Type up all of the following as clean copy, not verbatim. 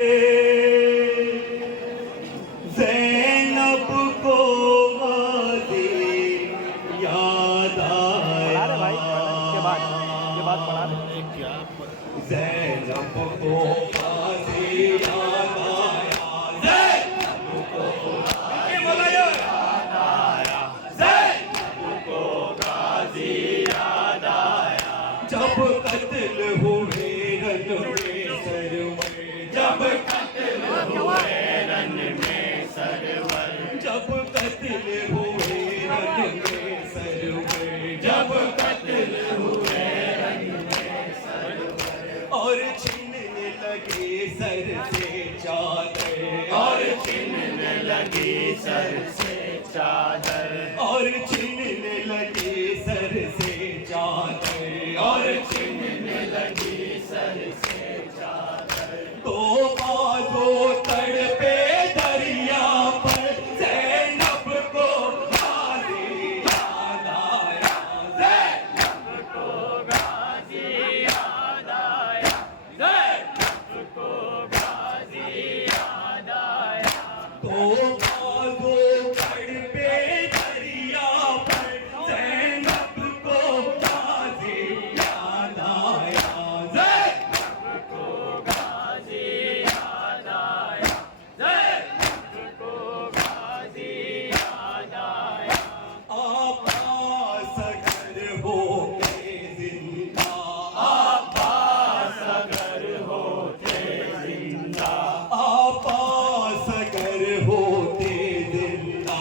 ज़ैनब को गाज़ी याद आया। इसके बाद पढ़ा रहे क्या? ज़ैनब को गाज़ी याद आया। ज़ैनब को याद आया। ज़ैनब को गाज़ी याद आया। जब कत्ल हुए रन में सरवर, जब कत्ल हुए रन में सरवर, जब कत्ल हुए रन में सरवर, जब कत्ल हुए रन में सरवर, और छीनने लगे सर से चादर, और छीनने लगे सर से चादर, और छीनने लगे सर से चादर, और छीनने लगी सर से चादर। तो बाजो तड़पे दरिया पर ज़ैनब को गाज़ी याद आया। ज़ैनब को गाज़ी याद आया। ज़ैनब को गाज़ी याद आया। तो बाजो तड़पे दरिया पर ज़ैनब को गाज़ी याद आया। ज़ैनब को गाज़ी याद आया। ज़ैनब को गाज़ी याद आया। अब्बास अगर होते जिंदा, अब्बास अगर होते जिंदा, अब्बास अगर होते जिंदा,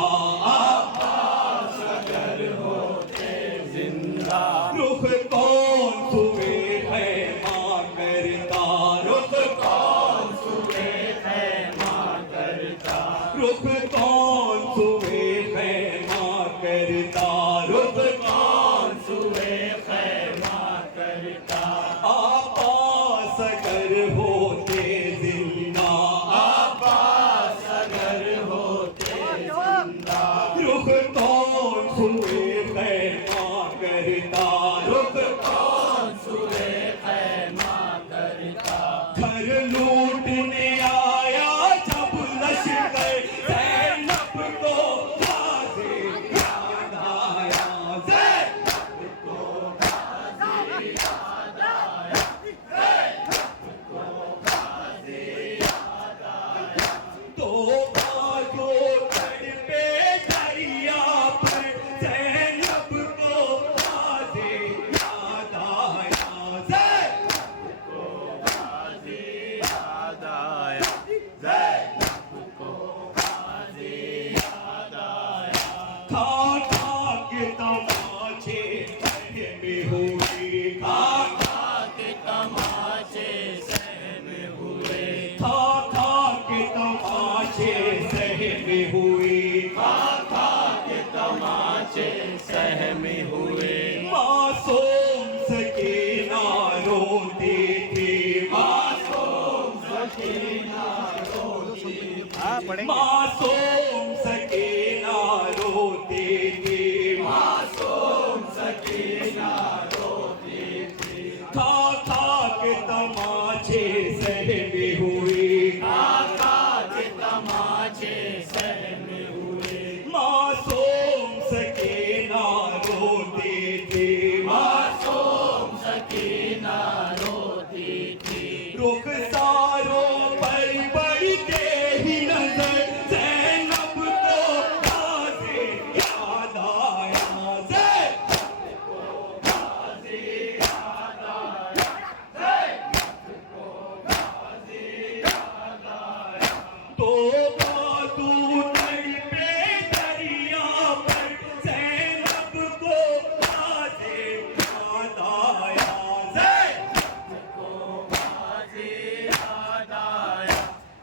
अब्बास अगर होते जिंदा, रुख कौन सुबे खैमा करता, रुख कौन सुबे खैमा करता, रुख कौन सुबे खैमा करता, रुख कौन सुबे खैमा करता। अब्बास अगर होते जिंदा, अब्बास अगर होते जिंदा, रुख कौन सुबे खैमा करता, रुख कौन सुबे खैमा करता। घर लूटने आया जब लश्कर ज़ैनब को गाज़ी याद आया। ज़ैनब को गाज़ी याद आया। ज़ैनब को गाज़ी याद आया। तो बाजो तड़पे दरिया पर ज़ैनब को गाज़ी याद आया। ज़ैनब को गाज़ी याद आया। ज़ैनब को गाज़ी याद आया। खा खा के तमाचे सहमे हुए, खा खा के तमाचे सहमे हुए, खा खा के तमाचे सहमे हुए, खा खा के तमाचे सहमे हुए। मासूम सकीना रोती थी, मासूम सकीना रोती थी, हाँ पढ़ेंगे। मासूम सकीना रोती थी, मासूम सकीना रोती थी। खा खा के तमाचे सहमे हुए, खा खा के तमाचे सहमे हुए। मासूम सकीना रोती थी, मासूम सकीना रोती थी। रुखसारों पर पड़ते ही नजर ज़ैनब को गाज़ी याद आया। ज़ैनब को गाज़ी याद आया। ज़ैनब को गाज़ी याद आया। तो बाजू तड़पे दरिया पर ज़ैनब को गाज़ी याद आया। ज़ैनब को गाज़ी याद आया।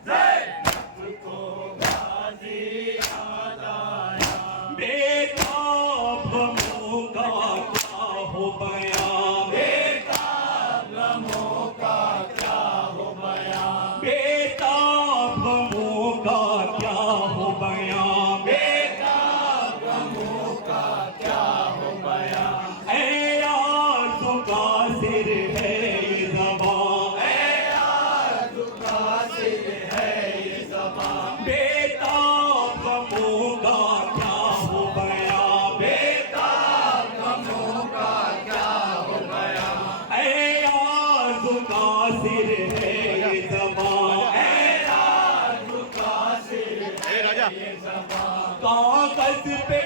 ज़ैनब को गाज़ी याद आया। बेताब गमों का क्या हो बयां, बेताब गमों का क्या हो बयां, बेताब गमों का सिर है ये ज़बां, ए राजा कागज पे